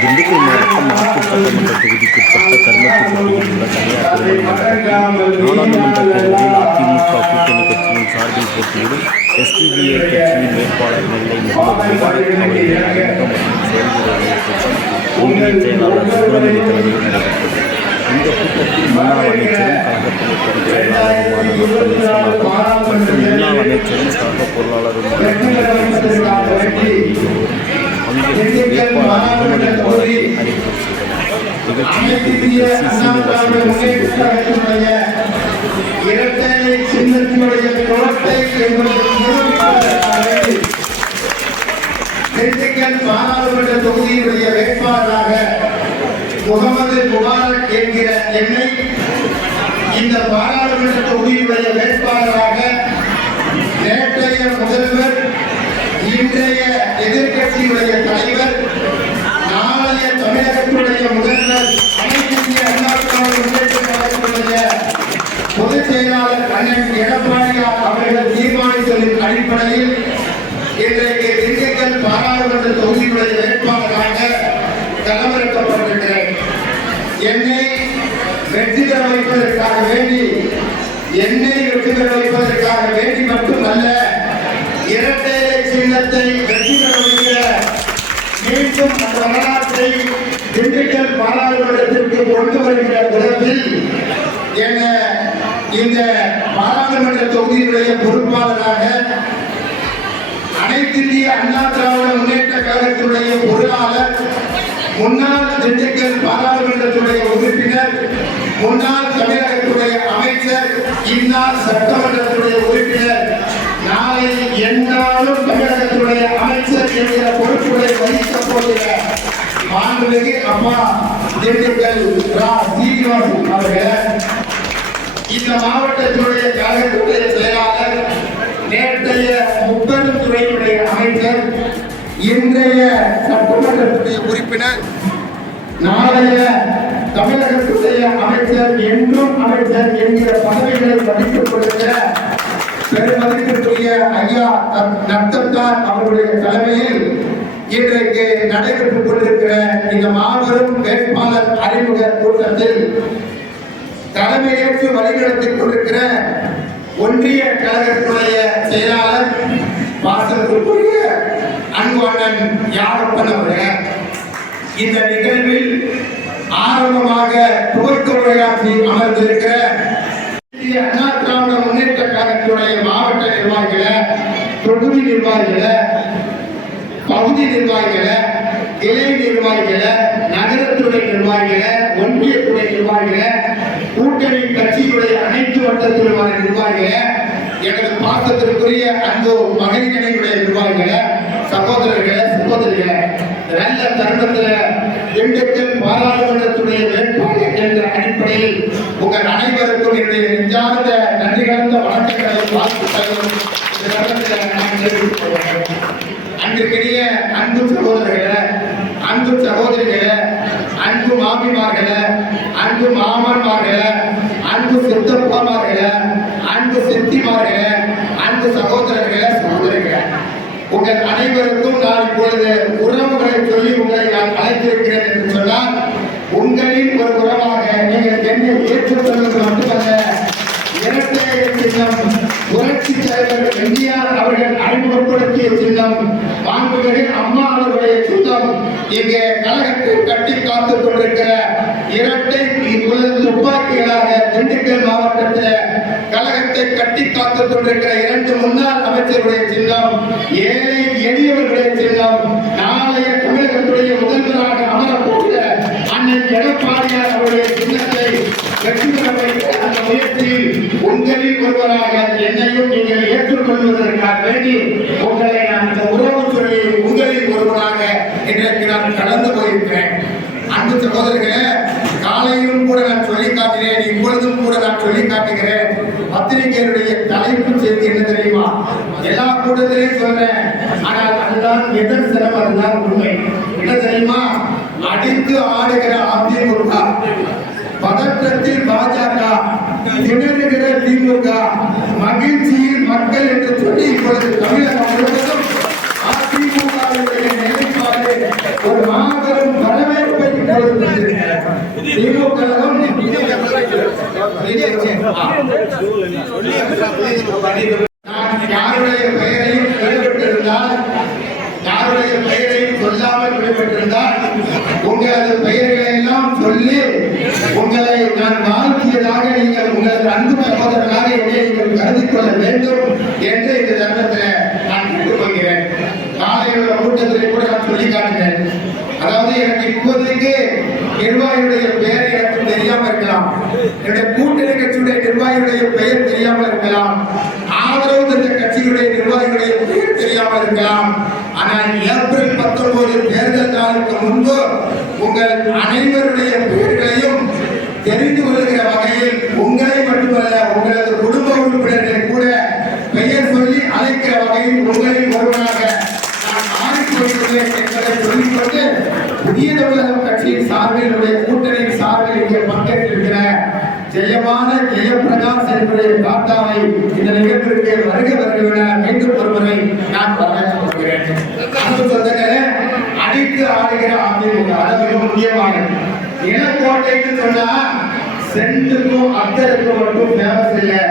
திண்டுக்கல் மாவட்டம் ஆத்தூர் சட்டமன்ற தொகுதிக்குட்பட்ட கருமத்துப்பட்டியில் உள்ள தனியார் திருமண நாடாளுமன்ற தேர்தலில் அதிமுக கூட்டணி கட்சியின் சார்பில் போட்டியிடும் எஸ்டிபிஐ கட்சியின் வேட்பாளர் நெல்லை முகமது முபாரக் அவர்களின் அறிமுகம் மற்றும் செயல்முறைகளை பற்றி ஒன்றிய செயலாளர் சுப்பிரமணிய தலைமையில் நடைபெற்றது. இந்த கூட்டத்தில் முன்னாள் அமைச்சரும் கழகத்தினை பொதுச் செயலாளருமான டாக்டர் விஸ்வநாதன் மற்றும் முன்னாள் அமைச்சரும் கழக பொருளாளருமான டாக்டர் சி. சீனிவாசன் ஆகியோரும் பங்கேற்று வேட்பாளர் முகமது முபாரக்கை அறிமுகம் செய்தனர் நிகழ்ச்சியில் திண்டுக்கல் சி. சீனிவாசன் பேசும்போது இரட்டை சின்னத்தினுடைய குளத்தை திண்டுக்கல் பாராளுமன்ற தொகுதியினுடைய வேட்பாளராக முகமது முபாரக் என்கிற என்னை இந்த பாராளுமன்ற தொகுதியினுடைய வேட்பாளராக நேற்றைய முதல்வர் இன்றைய எதிர்க்கட்சியினுடைய தலைவர் தமிழகத்துடைய முதல்வர் அனைத்து இந்திய அண்ணா திராவிட முன்னேற்ற கழகத்தினுடைய பொதுச் செயலாளர் அண்ணன் எடப்பாடியார் அவர்கள் தீர்மானித்ததின் அடிப்படையில் இன்றைக்கு திண்டுக்கல் பாராளுமன்ற தொகுதியுடைய வேட்பாளராக களமிறக்கப்பட்டிருக்கிறேன் என்னை வெற்றி பெற வைப்பதற்காக வேண்டி என்னை வெற்றி பெற வைப்பதற்காக வேண்டி மட்டுமல்ல இரட்டை சின்னத்தை வெற்றி மீண்டும் அந்த வரலாற்றை திண்டுக்கல் பாராளுமன்றத்திற்கு கொண்டு வருகிற விதத்தில் என்ன இந்த பாராளுமன்ற தொகுதியினுடைய பொறுப்பாளராக அனைத்திந்திய அண்ணா திராவிட முன்னேற்ற கழகத்தினுடைய பொருளாளர் முன்னாள் திண்டுக்கல் பாராளுமன்றத்துடைய உறுப்பினர் முன்னாள் தமிழகத்துடைய அமைச்சர் இந்நாள் சட்டமன்றத்துடைய உறுப்பினர் நாளை என்றாலும் தமிழகத்துடைய அமைச்சர் என்கிற பொறுப்புகளை மாண்புமிகு அம்மா திண்டுக்கல் ரா. சீனிவாசன் அவர்கள் இந்த மாவட்டத்தினுடைய கழகத்துடைய செயலாளர் நேற்றைய முப்பெரும் துறையினுடைய அமைச்சர் இன்றைய சட்டமன்றத்துடைய உறுப்பினர் நாளைய தமிழகத்துடைய அமைச்சர் என்றும் அமைச்சர் என்கிற பதவிகளை வகித்துக் கொள்கிற பெருமதிப்பிற்குரிய ஐயா நத்தத்தார் அவருடைய தலைமையில் இன்றைக்கு நடைபெற்றுக் கொண்டிருக்கிற இந்த மாபெரும் வேட்பாளர் அறிமுக கூட்டத்தில் தலைமையேற்று வழிநடத்திக் கொண்டிருக்கிற ஒன்றிய கழகத்துடைய செயலாளர் பாசத்திற்குரிய அன்பண்ணன் யாரப்பன் அவர்கள் இந்த நிகழ்வில் ஆரம்பமாக துவக்க உரையாற்றி அமர்ந்திருக்கிற அண்ணா திராவிட முன்னேற்ற கழகத்துடைய மாவட்ட நிர்வாகிகளை தொகுதி நிர்வாகிகளை பகுதி நிர்வாகிகளை இலை நிர்வாகிகளை நகரத்துறை நிர்வாகிகளை ஒன்றியத்துறை நிர்வாகிகளை கூட்டணி கட்சியுடைய அனைத்து வட்டத்திலுமான நிர்வாகிகளை எனது பாசத்திற்குரிய அன்பு மகளிரினுடைய நிர்வாகிகளை சகோதரர்களை சகோதரிகளை நல்ல தருணத்துல திண்டுக்கல் பாராளுமன்றத்துடைய வேட்பாளர் என்ற அடிப்படையில் உங்கள் அனைவருக்கும் என்னுடைய நெஞ்சார்ந்த நன்றி கலந்த வணக்கங்களை வாழ்த்துக்களும் இந்த தருணத்தில் நான் தெரிவித்துக் கொள்கிறேன் அன்பிற்கினிய அன்பு சகோதரர்களே அன்பு சகோதரிகளே அன்பு மாமிமார்களே அன்பு மாமன்மார்கள அன்பு சித்தப்பாமார்கள அன்பு சித்திமார்கள அன்பு சகோதரர்கள சகோதரிகளே உங்கள் அனைவருக்கும் நான் இப்பொழுது உறவுகளை சொல்லி உங்களை நான் அழைத்திருக்கிறேன் என்று சொன்னால் உங்களின் ஒரு உறவாக நீங்கள் என்னை ஏற்றுக்கொள்வது மட்டுமல்ல. இரட்டை சின்னம் புரட்சி தலைவர் எம்ஜிஆர் அவர்கள் அறிமுகப்படுத்திய சின்னம் மாண்புமிகு அம்மா அவர்களுடைய சின்னம் இங்கே கழகத்தை கட்டி காத்துக் கொண்டிருக்கிற இரட்டை துப்பாக்கிகளாக திண்டுக்கல் மாவட்டத்தில் கழகத்தை கட்டி காத்துக் கொண்டிருக்கிற இரண்டு முன்னாள் அமைச்சருடைய சின்னம் ஏழை எளியவர்களுடைய சின்னம் நாளைய தமிழகத்துடைய முதல்வராக அமரப்போகிற அண்ணன் எடப்பாடியார் அவருடைய சின்னத்தை வெற்றி அந்த முயற்சியில் உங்களில் ஒருவராக என்னையும் நீங்கள் ஏற்றுக்கொள்வதற்காக வேண்டி உங்களை நான் இந்த உறவு உங்களில் ஒருவராக இன்றைக்கு நான் கலந்து போயிருக்கிறேன் அன்பு சகோதரர்களே காலையிலும் கூட நான் சொல்லி காட்டினேன் இப்பொழுதும் கூட நான் சொல்லி காட்டுகிறேன் பத்திரிகையுடைய தலைப்பு செய்தி என்ன தெரியுமா? எல்லா கூட்டத்திலையும் சொல்றேன். ஆனால் அதுதான் எதன் சிரமம் அதுதான் உண்மை. என்ன தெரியுமா? அடித்து ஆடுகிற அதிமுக பதற்றத்தில் பாஜக திணறுகிற திமுக மகிழ்ச்சியில் மக்கள் என்று சொல்லி இப்பொழுது தமிழகம் முழுவதும் அதிமுகவுடைய நிலைப்பாடு ஒரு மாபெரும் யாருடைய பெயரையும் வெளிப்பட்டிருந்தால் யாருடைய பெயரையும் சொல்லாமல் வெளிப்பட்டிருந்தால் உங்களது பெயர்களை எல்லாம் சொல்லி உங்களை நான் வாழ்த்தியதாக நீங்கள் உங்களது அன்பு சகோதரனாக என்னை நீங்கள் கருதி கொள்ள வேண்டும் என்று இந்த தருணத்தில் நான் கேட்டுக்கொள்கிறேன் காலையில் கூட்டத்தில் கூட நான் சொல்லி காட்டுகிறேன் அதாவது எனக்கு இப்போதைக்கு நிர்வாகியுடைய பெயர் எனக்கு தெரியாம இருக்கலாம். என்னுடைய கூட்டணி கட்சியுடைய நிர்வாகியுடைய பெயர் தெரியாமல் இருக்கலாம். ஆதரவு தந்த கட்சியுடைய நிர்வாகியுடைய பெயர் தெரியாமல் இருக்கலாம். ஆனால் ஏப்ரல் பத்தொன்பது தேர்தல் காலத்துக்கு முன்பு உங்கள் அனைவருடைய பெயர்களையும் தெரிந்து கொள்ள வகையில் உங்களை மட்டுமல்ல உங்களது குடும்ப உறுப்பினர்களை கூட பெயர் சொல்லி அழைக்கிற வகையில் உங்களில் ஒருவனாக நான் மாறிக்கொண்டுள்ளேன் என்பதை சொல்லிக்கொண்டு புதிய தமிழகம் கட்சியின் சார்பில் என்னுடைய கூட்டணி சார்பில் இங்கே பங்கேற்றிருக்கிற ஜெயமான ஜெயபிரகாஷ் என்பதை காட்டாமை இந்த நிகழ்விற்கு வருகை வருகிற மீண்டும் ஒருவரை நான் வரவேற்றுக் கொள்கிறேன் அன்பு அடித்து ஆடுகிற அதிமுக அது மிக முக்கியமானது நிலக்கோட்டைன்னு சொன்னா செண்டுக்கும் அத்தருக்கும் மட்டும் ஃபேமஸ் இல்லை.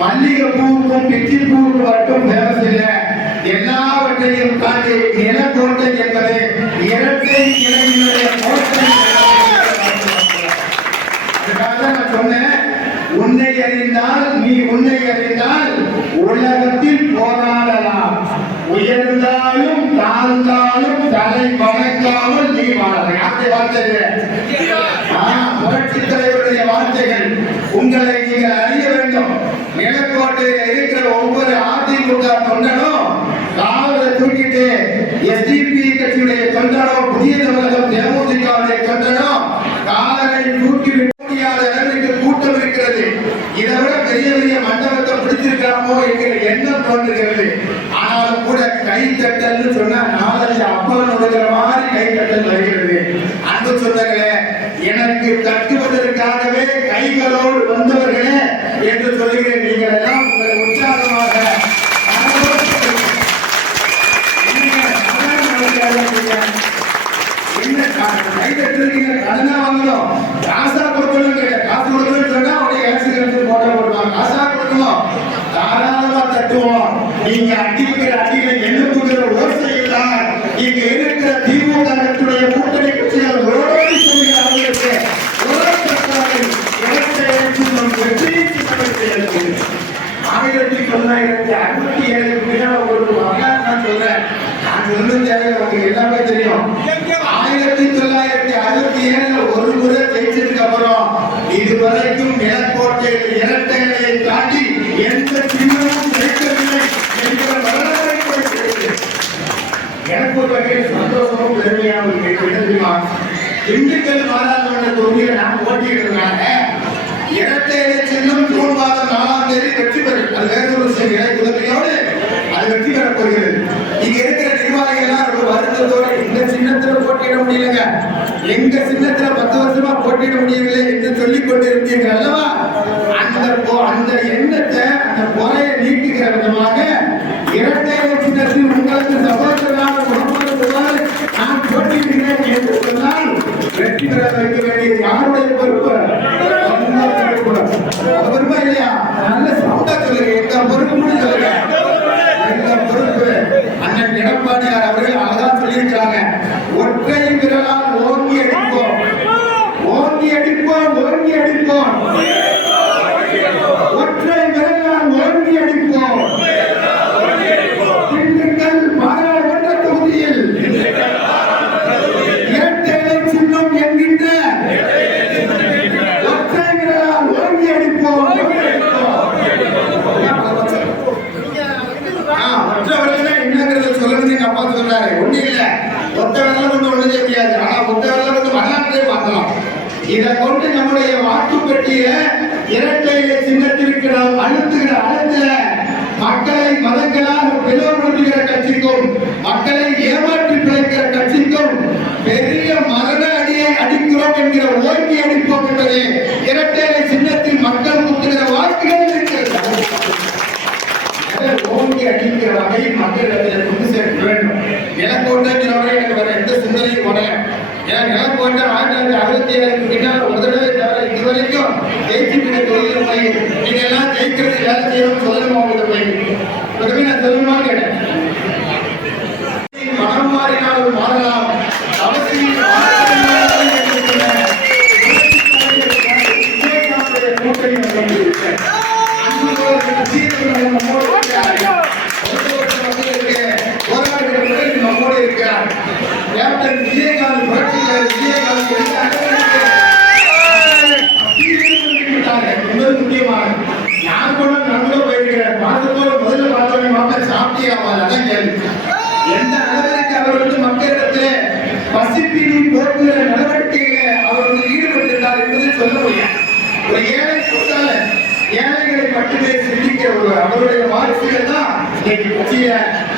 மல்லிகைப்பூவுக்கும் பிச்சி பூவுக்கும் மட்டும் ஃபேமஸ் இல்லை. எல்லாவற்றையும் தாண்டி நிலக்கோட்டை என்பது உன்னை அறிந்தால் நீ உன்னை அறிந்தால் உலகத்தில் போராடலாம். உயர்வு என்ன கா- கை கடனா வாங்கணும் காசா கொடுக்கணும் காசு கொடுக்கணும்னு சொன்னா உடனே ஆக்சிடென்ட் போட்டோ போடுவாங்க காசா கொடுக்கணும் தாராளமா தட்டுவோம் நீங்க அடிக்கிற அடியில எழுப்புகிற ஓசை இல்லாம இங்க இருக்கிற திமுக கட்சியுடைய கூட்டணி கட்சிகள் ஓடி சொல்கிற அவர்களுக்கு ஒரே பிரச்சாரம் இரட்டை எழுச்சியும் வெற்றியை சித்தப்படுத்தி ஆயிரத்தி தொள்ளாயிரத்தி அறுபத்தி ஏழுக்கு பின்னால் ஒரு வரலாறு நான் சொல்றேன் நான் சொல்லும் தேவையில்லை உங்களுக்கு எல்லாமே தெரியும். ஆயிரத்தி தொள்ளாயிரத்தி அறுபத்தி ஏழுல ஒரு முறை ஜெயிச்சதுக்கு அப்புறம் இதுவரைக்கும் நிலக்கோட்டை இரட்டைகளை தாண்டி எந்த சின்னமும் ஜெயிக்கவில்லை என்கிற வரலாறு எனக்கு ஒரு வகையில் சந்தோஷமும் பெருமையாகவும் தெரியுமா? திண்டுக்கல் மாதாளுமன்ற தொகுதியை நான் போட்டியிடுறதுனால இரட்டை சின்னம் ஜூன் மாதம் நாலாம் தேதி வெற்றி பெறும். அது வேறு ஒரு விஷயம். எனக்கு உதவியோடு அது வெற்றி பெறப் போகிறது இங்க இருக்கிற நிர்வாகிகள் எல்லாம் ரொம்ப வருத்தத்தோட இந்த சின்னத்துல போட்டியிட முடியலங்க எங்க சின்னத்துல பத்து வருஷமா போட்டியிட முடியவில்லை என்று சொல்லிக் கொண்டிருந்தீர்கள் அல்லவா? அந்த அந்த எண்ணத்தை அந்த குறையை நீக்குகிற விதமாக இரட்டை இலை சின்னத்தில் உங்களுக்கு சகோதரனாக முகமது நான் போட்டியிடுகிறேன் என்று சொன்னால் வெற்றி பெற வைக்க வேண்டியது யாருடைய பொறுப்பு? பொறுப்பு. பொறுப்பா இல்லையா? நல்ல சவுண்டா சொல்லுங்க. எங்க பொறுப்புன்னு சொல்லுங்க. எங்க பொறுப்பு? அண்ணன் எடப்பாடியார் அவர்கள் அழகா சொல்லியிருக்கிறாங்க. இதை கொண்டு நம்முடைய வாக்கு பெட்டியில இரட்டை சின்னத்திற்கு நாம் அழுத்துகிற அழுத்துல மக்களை மதங்களாக பிளவுபடுத்துகிற கட்சிக்கும் மக்களை ஏமாற்றி பிழைக்கிற கட்சிக்கும் பெரிய மரண அடியை அடிக்கிறோம் என்கிற ஓங்கி அடிப்போம் என்பது இரட்டை இலை சின்னத்தில் மக்கள் குத்துகிற வாக்குகள் இருக்கிறது அதை ஓங்கி அடிக்கிற வகையில் மக்களிடத்தில் கொண்டு சேர்க்க வேண்டும் நிலக்கோட்டைங்கிறவரை எனக்கு வேற எந்த சிந்தனையும் வரல ஏன்னா நிலம் போட்ட ஆயிரத்தி தொள்ளாயிரத்தி அறுபத்தி ஏழுக்கு பின்னால் ஒரு தடவை தவிர இது வரைக்கும் ஜெயிச்சுட்டு தொழில் போய் நீங்க எல்லாம் ஜெயிக்கிறது வேலை செய்யணும்னு சொல்லணும் அவங்ககிட்ட போய். நான் சொல்லணுமா கேட்டேன் மனம் மாறினாலும் மாறலாம் அவசியம் மாறலாம் என்று சொன்ன விஜயகாந்துடைய கூட்டணி வந்து அன்பு சீர்திருத்தம் நம்மோடு இருக்கிறார்கள். ஒருத்தருக்கு மக்களுக்கு போராடுகிற பிறகு நம்மோடு இருக்கிறார் கேப்டன் விஜயகாந்த் புரட்சியாளர் விஜயகாந்த் எந்த அளவிற்கு விட்டாங்க. என்பது முக்கியமானது. நான் கூட நடுவுல போயிருக்கிறேன். பார்த்தபோது முதல்ல பார்த்தோன்னே மக்கள் சாப்பிட்டியாமா? அதான் கேள்வி. எந்த அளவிற்கு அவர் வந்து மக்களிடத்திலே பசிப்பினி போக்குகிற நடவடிக்கையிலே அவர்கள் ஈடுபட்டிருந்தார் என்பதை சொல்ல முடியும். ஒரு ஏழை கூட்டாளர் ஏழைகளை மட்டுமே சிந்திக்கிற ஒரு அவருடைய வாரிசுகள் தான் இன்னைக்கு பற்றிய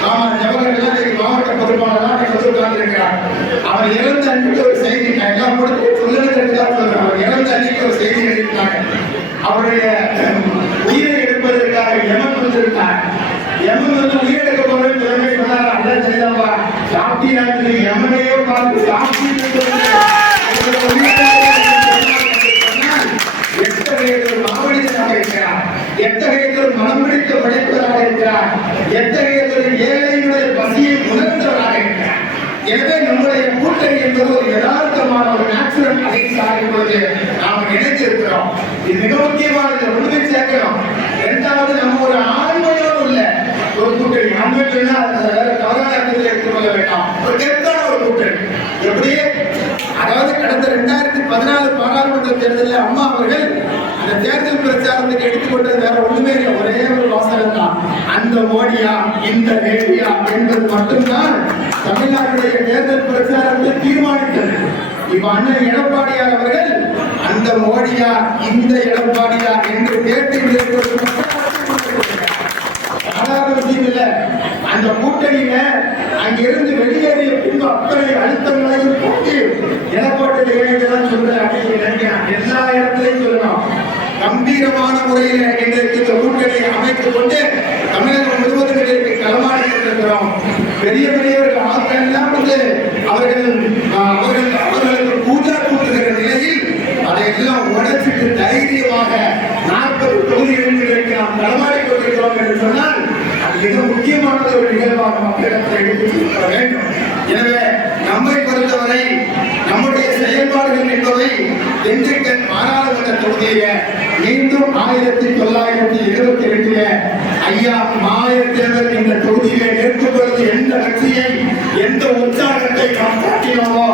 ஆமா ஜவஹர்லால் மாவட்ட பொறுப்பாளராக சொல்லி உட்கார்ந்திருக்கிறார் அவர் இறந்த அன்னைக்கு ஒரு செய்தி நான் எல்லாம் கூட சொல்லுறதுக்காக சொல்றேன். அவர் இறந்த அன்னைக்கு ஒரு செய்தி எழுதியிருக்காங்க. அவருடைய உயிரை எடுப்பதற்காக எமன் வந்திருக்காங்க எமன் வந்து உயிரெடுக்க போறேன்னு சொல்லி சொன்னார்? அதான் சரிதான்பா சாப்பிட்டீங்க யமனையோ பார்த்து மனம் பிடித்த படைப்பவராக இருக்கிறார் எத்தகைய ஒரு பசியை உணர்ந்தவராக இருக்கிறார் எனவே நம்முடைய கூட்டணி என்பது ஒரு யதார்த்தமான ஒரு நேச்சுரல் அலைன்ஸ் ஆகும் பொழுது நாம் நினைத்திருக்கிறோம் இது மிக முக்கியமானது ஒன்றுமே சேர்க்கணும் இரண்டாவது நம்ம ஒரு ஆண்மையோடு உள்ள ஒரு கூட்டணி ஆண்மை சொன்னா அது வேற தவறான அர்த்தத்தில் எடுத்துக்கொள்ள வேண்டாம் ஒரு கெத்தான ஒரு கூட்டணி எப்படியே அதாவது கடந்த ரெண்டாயிரத்தி பதினாலு பாராளுமன்ற தேர்தலில் அம்மா அவர்கள் அந்த தேர்தல் பிரச்சாரத்துக்கு எடுத்துக்கொண்டது வேற ஒண்ணுமே இல்லை. ஒரே ஒரு வாசகம் தான். அந்த மோடியா இந்த நேடியா என்பது மட்டும்தான் தமிழ்நாட்டுடைய தேர்தல் பிரச்சாரத்தை தீர்மானித்தது. இப்ப அண்ணன் எடப்பாடியார் அவர்கள் அந்த மோடியா இந்த எடப்பாடியா என்று கேட்டு சாதாரண விஷயம் இல்ல. அந்த கூட்டணியில அங்கிருந்து வெளியேறிய பின்பு அத்தனை அழுத்தங்களையும் போட்டு எடப்பாடி இளைஞர்கள் சொல்றேன் அப்படின்னு நினைக்கிறேன் கம்பீரமான முறையில் இன்றைக்கு இந்த கூட்டணியை அமைத்துக் கொண்டு தமிழகம் முழுவதும் இன்றைக்கு களமாடி கொண்டிருக்கிறோம். பெரிய பெரியவர்கள் ஆட்கள் எல்லாம் வந்து அவர்கள் ஆஹ், அவர்கள் அவர்களுக்கு பூஜா கூட்டுகிற நிலையில் அதையெல்லாம் உடைச்சிட்டு தைரியமாக நாற்பது தொகுதிகளில் இன்றைக்கு நாம் களமாடி கொண்டிருக்கிறோம் என்று சொன்னால் அது மிக முக்கியமானது ஒரு நிகழ்வாக மக்களிடத்தில் எடுத்துச் வேண்டும். எனவே நம்மை பொறுத்தவரை செயல்பாடுகள் என்பதை திண்டுக்கல் பாராளுமன்ற தொகுதியில மீண்டும் ஆயிரத்தி தொள்ளாயிரத்தி எழுபத்தி ரெண்டுல ஐயா மாயத்தேவர் இந்த தொகுதியில ஏற்றுக்கொள்வது எந்த கட்சியை எந்த உற்சாகத்தை நாம் காட்டினோமோ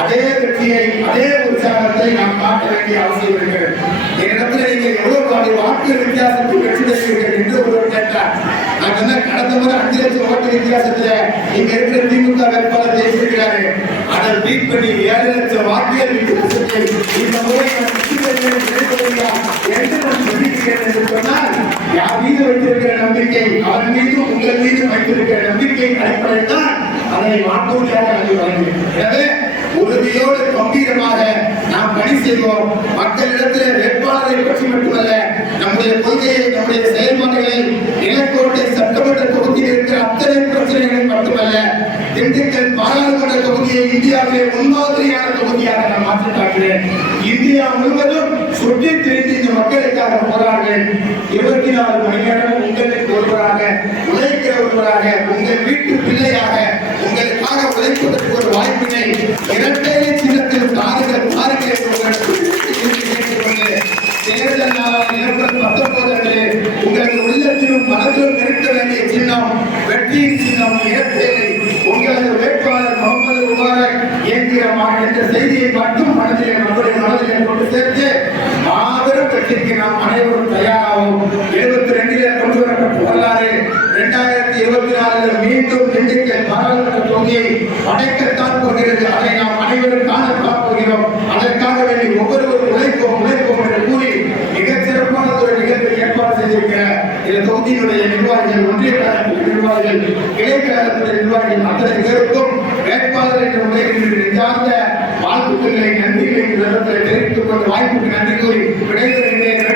அதே கட்சியை அதே உற்சாகத்தை நாம் காட்ட வேண்டிய அவசியம் இருக்கிறது என்னிடத்துல நீங்க எவ்வளவு கோடி வாக்கு வித்தியாசத்தில் வெற்றி பெற்றீர்கள் என்று ஒருவர் கேட்டார். நான் சொன்ன கடந்த முறை அஞ்சு லட்சம் ஓட்டு வித்தியாசத்துல இங்க இருக்கிற திமுக வேட்பாளர் ஜெயிச்சிருக்கிறாரு. அதை பீட் பண்ணி ஏழு லட்சம் வாக்குகள் வித்தியாசத்தில் இந்த முறை வெற்றி பெறுவேன் என்று நான் சொல்லியிருக்கிறேன் என்று சொன்னால் யார் மீது வைத்திருக்கிற நம்பிக்கை அவர் மீது உங்கள் மீது வைத்திருக்கிற நம்பிக்கை அடிப்படையில் தான் அதனை வாக்குறுதியாக நான் வழங்குகிறேன். எனவே உறுதியோடு கம்பீரமாக நாம் பணி செய்வோம். மக்களிடத்தில் வேட்பாளரை பற்றி மட்டுமல்ல நம்முடைய கொள்கையை நம்முடைய செயல்பாடுகளை நிலக்கோட்டை சட்டமன்ற தொகுதியில் இருக்கிற அத்தனை பிரச்சனைகளை மட்டுமல்ல திண்டுக்கல் பாராளுமன்ற தொகுதியை இந்தியாவிலே முன்மாதிரியான தொகுதியாக நான் மாற்றி காட்டுகிறேன் இந்தியா முழுவதும் சுற்றி திரிந்து இந்த மக்களுக்காக போராடுவேன். இருபத்தி நாலு மணி நேரம் உங்களுக்கு ஒருவராக உழைக்கிற ஒருவராக உங்கள் வீட்டு பிள்ளையாக உங்களுக்காக உழைப்பதற்கு ஒரு வாய்ப்பினை இரட்டை சின்னத்தில் தாருங்கள் தாருங்கள் என்று உங்களுக்கு கேட்டுக்கொண்டு தேர்தல் நாளான ஏப்ரல் பத்தொன்பது அன்று உங்களது உள்ளத்திலும் மனதிலும் நிறுத்த வேண்டிய சின்னம் வெற்றியின் சின்னம் இரட்டை உங்களது வேட்பாளர் முகமது முபாரக் என்கிற மா- என்ற செய்தியை மட்டும் மனதிலே நம்முடைய மனதிலே கொண்டு சேர்த்து மாபெரும் வெற்றிக்கு நாம் அனைவரும் தயாராகும் எழுபத்தி ரெண்டிலே கொண்டு வரப்பட்ட வரலாறு இரண்டாயிரத்தி இருபத்தி நாலுல மீண்டும் திண்டுக்கல் பாராளுமன்ற தொகுதியை வருகிறது அதை நாம் அனைவரும் காண போகிறோம் அதற்காக வேண்டி ஒவ்வொருவரும் உழைப்போம் உழைப்போம் என்று கூறி மிக சிறப்பான ஒரு நிகழ்வை ஏற்பாடு செய்திருக்கிற இந்த தொகுதியினுடைய நிர்வாகிகள் ஒன்றிய கழகத்தின் நிர்வாகிகள் கிளை கழகத்தின் நிர்வாகிகள் அத்தனை பேருக்கும் வேட்பாளர் என்ற முறையில் நிஜார்ந்த வாழ்த்துக்களை நன்றிகளை தெரிவித்துக் கொண்டு வாய்ப்புக்கு நன்றி கூறி விடைபெறுகிறேன்.